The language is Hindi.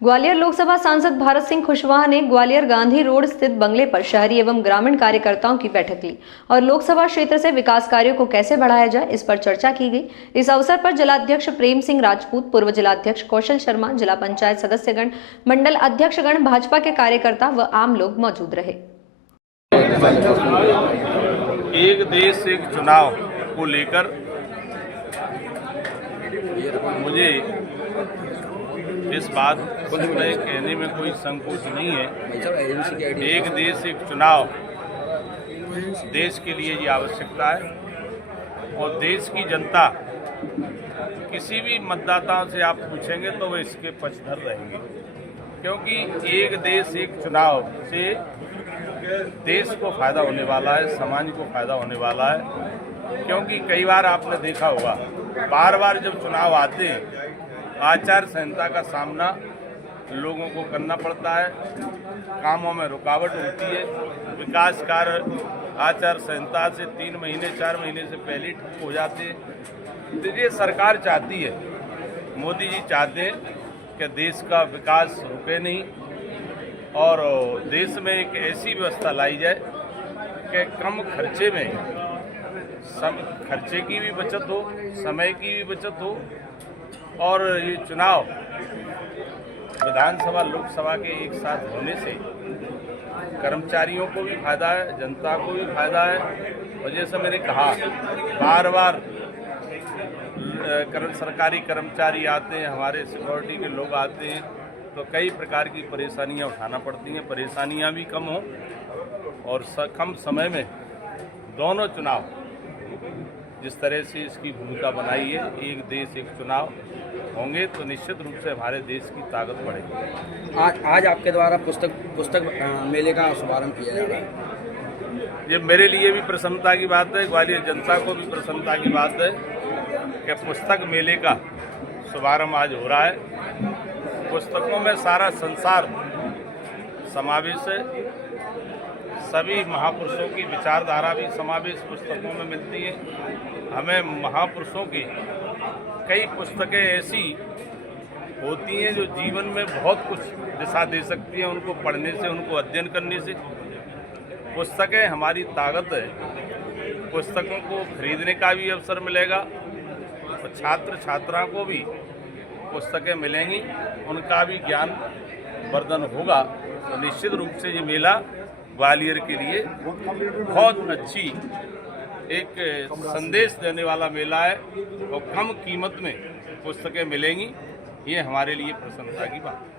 ग्वालियर लोकसभा सांसद भारत सिंह कुशवाहा ने ग्वालियर गांधी रोड स्थित बंगले पर शहरी एवं ग्रामीण कार्यकर्ताओं की बैठक ली और लोकसभा क्षेत्र से विकास कार्यों को कैसे बढ़ाया जाए इस पर चर्चा की गई। इस अवसर पर जिलाध्यक्ष प्रेम सिंह राजपूत, पूर्व जिलाध्यक्ष कौशल शर्मा, जिला पंचायत सदस्यगण, मंडल अध्यक्षगण, भाजपा के कार्यकर्ता व आम लोग मौजूद रहे। एक देश एक चुनाव को लेकर मुझे इस बात में कहने में कोई संकोच नहीं है। एक देश एक चुनाव देश के लिए ये आवश्यकता है और देश की जनता किसी भी मतदाता से आप पूछेंगे तो वे इसके पक्षधर रहेंगे, क्योंकि एक देश एक चुनाव से देश को फायदा होने वाला है, समाज को फायदा होने वाला है। क्योंकि कई बार आपने देखा होगा, बार बार जब चुनाव आते हैं आचार संहिता का सामना लोगों को करना पड़ता है, कामों में रुकावट होती है, विकास कार्य आचार संहिता से 3 महीने 4 महीने से पहले ठप हो जाते हैं। तो ये सरकार चाहती है, मोदी जी चाहते हैं कि देश का विकास रुके नहीं और देश में एक ऐसी व्यवस्था लाई जाए कि कम खर्चे में खर्चे की भी बचत हो, समय की भी बचत हो और ये चुनाव विधानसभा लोकसभा के एक साथ होने से कर्मचारियों को भी फायदा है, जनता को भी फायदा है। और जैसे मैंने कहा, बार बार सरकारी कर्मचारी आते हैं, हमारे सिक्योरिटी के लोग आते हैं, तो कई प्रकार की परेशानियां उठाना पड़ती हैं। परेशानियां भी कम हों और कम समय में दोनों चुनाव जिस तरह से इसकी भूमिका बनाई है, एक देश एक चुनाव होंगे तो निश्चित रूप से हमारे देश की ताकत बढ़ेगी। आज आपके द्वारा पुस्तक मेले का शुभारंभ किया जा रहा है। ये मेरे लिए भी प्रसन्नता की बात है, ग्वालियर जनता को भी प्रसन्नता की बात है कि पुस्तक मेले का शुभारंभ आज हो रहा है। पुस्तकों में सारा संसार समावेश है, सभी महापुरुषों की विचारधारा भी समावेश पुस्तकों में मिलती है। हमें महापुरुषों की कई पुस्तकें ऐसी होती हैं जो जीवन में बहुत कुछ दिशा दे सकती हैं, उनको पढ़ने से, उनको अध्ययन करने से। पुस्तकें हमारी ताकत है, पुस्तकों को खरीदने का भी अवसर मिलेगा और छात्र छात्राओं को भी पुस्तकें मिलेंगी, उनका भी ज्ञान वर्धन होगा। तो निश्चित रूप से ये मेला ग्वालियर के लिए बहुत अच्छी एक संदेश देने वाला मेला है और कम कीमत में पुस्तकें मिलेंगी, ये हमारे लिए प्रसन्नता की बात है।